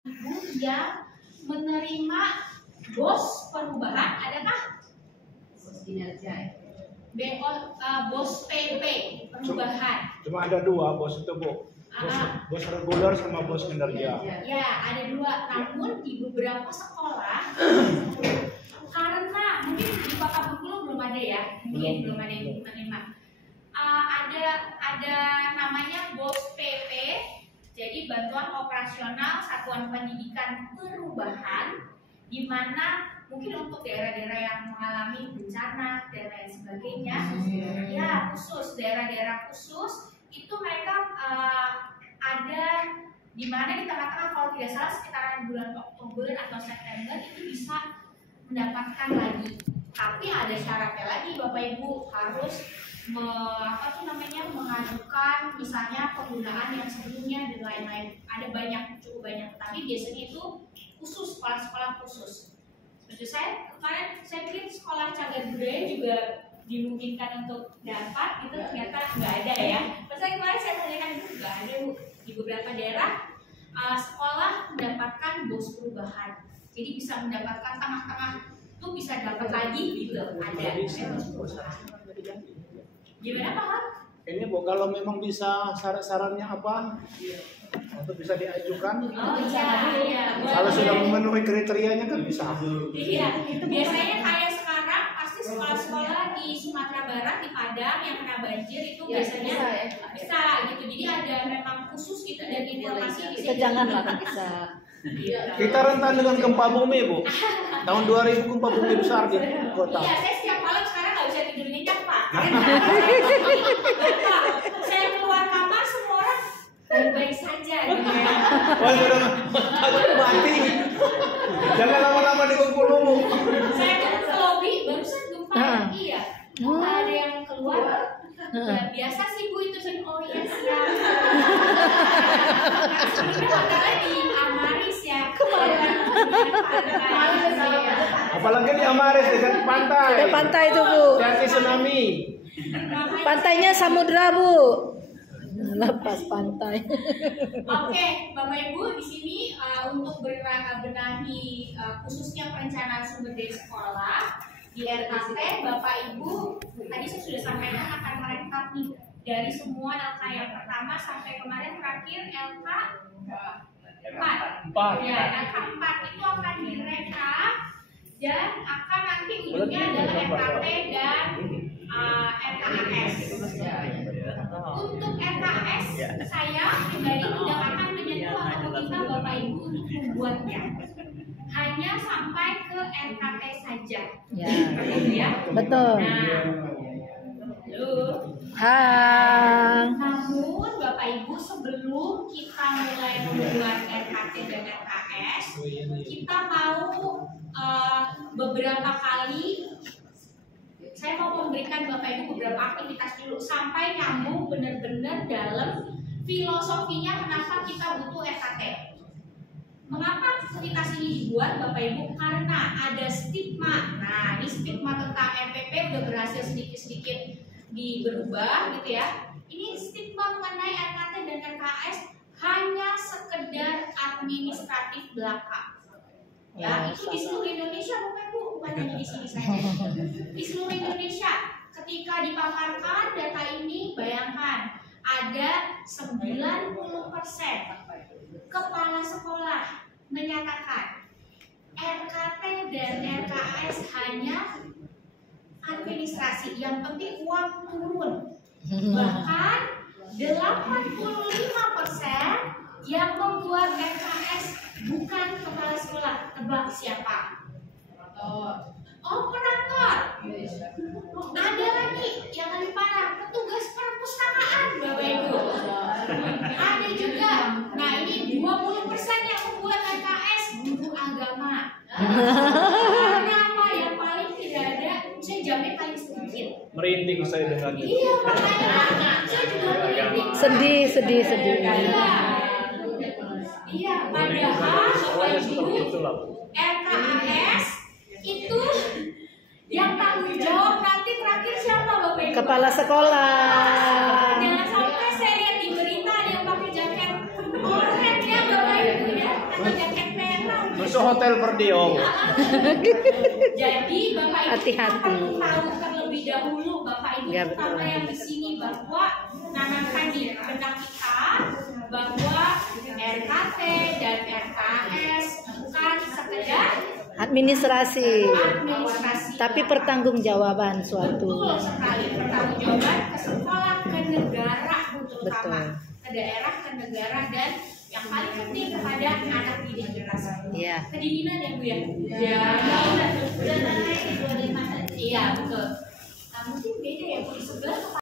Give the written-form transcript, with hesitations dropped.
Ibu yang menerima bos perubahan, adakah? Bos kinerja. Bos PP perubahan. Cuma ada dua bos itu, Bu. Bos reguler sama bos kinerja. Ya, ada dua. Namun di beberapa sekolah karena mungkin di Kota Bengkulu belum ada ya, mungkin belum ada yang menerima. Ada namanya bos PP. Jadi bantuan operasional satuan pendidikan perubahan, di mana mungkin untuk daerah-daerah yang mengalami bencana dan lain sebagainya, ya khusus daerah-daerah khusus itu mereka ada di mana di tengah-tengah kalau tidak salah sekitaran bulan Oktober atau September itu bisa mendapatkan lagi. Tapi ada syaratnya lagi, Bapak Ibu harus mengajukan misalnya penggunaan yang sebelumnya dan lain-lain. Ada cukup banyak. Tapi biasanya itu khusus sekolah-sekolah khusus. Seperti saya kemarin saya pikir sekolah cagar budaya juga dimungkinkan untuk dapat, gitu ternyata nggak ada ya. Saya kemarin saya tanyakan itu nggak ada, Bu. Di beberapa daerah sekolah mendapatkan bos perubahan. Jadi bisa mendapatkan tengah-tengah itu bisa dapat lagi gitu. Ada bos perubahan. Gimana Pak? Ini Bu, kalau memang bisa syarat-syaratnya apa untuk bisa diajukan? Oh iya. Kalau sudah memenuhi kriterianya kan bisa. Iya. Biasanya kayak sekarang pasti sekolah-sekolah di Sumatera Barat, di Padang yang kena banjir itu biasanya bisa gitu. Jadi ada memang khusus gitu dan informasi Kita janganlah kan bisa. Kita rentan dengan gempa bumi, Bu. Tahun 2000 gempa bumi besar di kota. Iya, saya setiap malam sekarang nggak bisa tidur nyenyak, Pak. Saya keluar kamar semua orang baik-baik saja gitu ya. Wah, sudah mati. Jangan lama-lama di Bengkulu, Bu. Saya turun ke lobi, barusan gempa lagi ya. Ada yang keluar. Ya, biasa sih Bu itu sih. Oh iya siap. Sebenarnya hotelnya di Amaris ya. Apalagi di Amaris dekat pantai. Ada pantai itu, Bu. Hati tsunami. Pantainya samudra, Bu. Lepas pantai. Oke, Bapak Ibu di sini untuk benahi khususnya perencanaan sumber daya sekolah di RKT, Bapak Ibu tadi saya sudah sampaikan akan merekap nih dari semua LK yang pertama sampai kemarin terakhir LK 4. Ya, LK 4 itu akan direkap dan akan nanti ujungnya adalah RKT dan RKAS. Untuk RKAS saya pribadi tidak akan menyentuh atau meminta Bapak Ibu untuk membuatnya. Hanya sampai ke RKT saja. Ya. Betul. Nah, namun Bapak Ibu sebelum kita mulai membuat RKT dan RKS, kita mau beberapa kali saya mau memberikan Bapak Ibu beberapa aktivitas dulu sampai nyambung benar-benar dalam filosofinya kenapa kita butuh RKT. Mengapa aktivitas ini dibuat Bapak Ibu? Karena ada stigma. Nah, ini stigma tentang MPP udah berhasil sedikit-sedikit berubah gitu ya. Ini stigma mengenai RKT dan RKS hanya sekedar administratif belaka. Ya, itu di seluruh Indonesia Bapak Ibu, bukan hanya di sini saja. Di seluruh Indonesia, ketika dipaparkan data ini, bayangkan ada 90% kepala sekolah menyatakan RKT dan RKS hanya administrasi, yang penting uang turun. Bahkan 85% yang membuat RKS bukan kepala sekolah. Tebak siapa? Operator. Ada lagi yang lebih parah, petugas perpustakaan, Bapak Ibu. Ada juga. Nah, ini 20% yang membuat RKS guru agama. Karena apa? Yang paling tidak ada, saya jamnya paling sedikit. Merinding saya dengar. Iya, makanya saya juga merinding. Sedih. Iya, padahal Bapak Ibu RKAS itu yang tanggung jawab nanti terakhir siapa Bapak Ibu? Kepala sekolah. Jangan sampai saya lihat di berita ada yang pakai jaket oranye ya Bapak Ibu ya, atau jaket itu hotel Perdiong. Jadi Bapak Ibu kita Hati-hati. perlu tahu terlebih dahulu Bapak Ibu Ya, terutama betul. yang di sini bahwa nanamkan di benak kita bahwa RKT dan RKS bukan sekedar Administrasi. administrasi, Tapi pertanggungjawaban suatu. betul sekali pertanggungjawaban ke sekolah, ke negara, terutama Betul. ke daerah, ke negara, dan yang paling penting kepada anak didik kita semua. Iya. Kedinginan ya Bu ya? Ya. Iya betul. Nah, mungkin beda ya Bu di sebelah.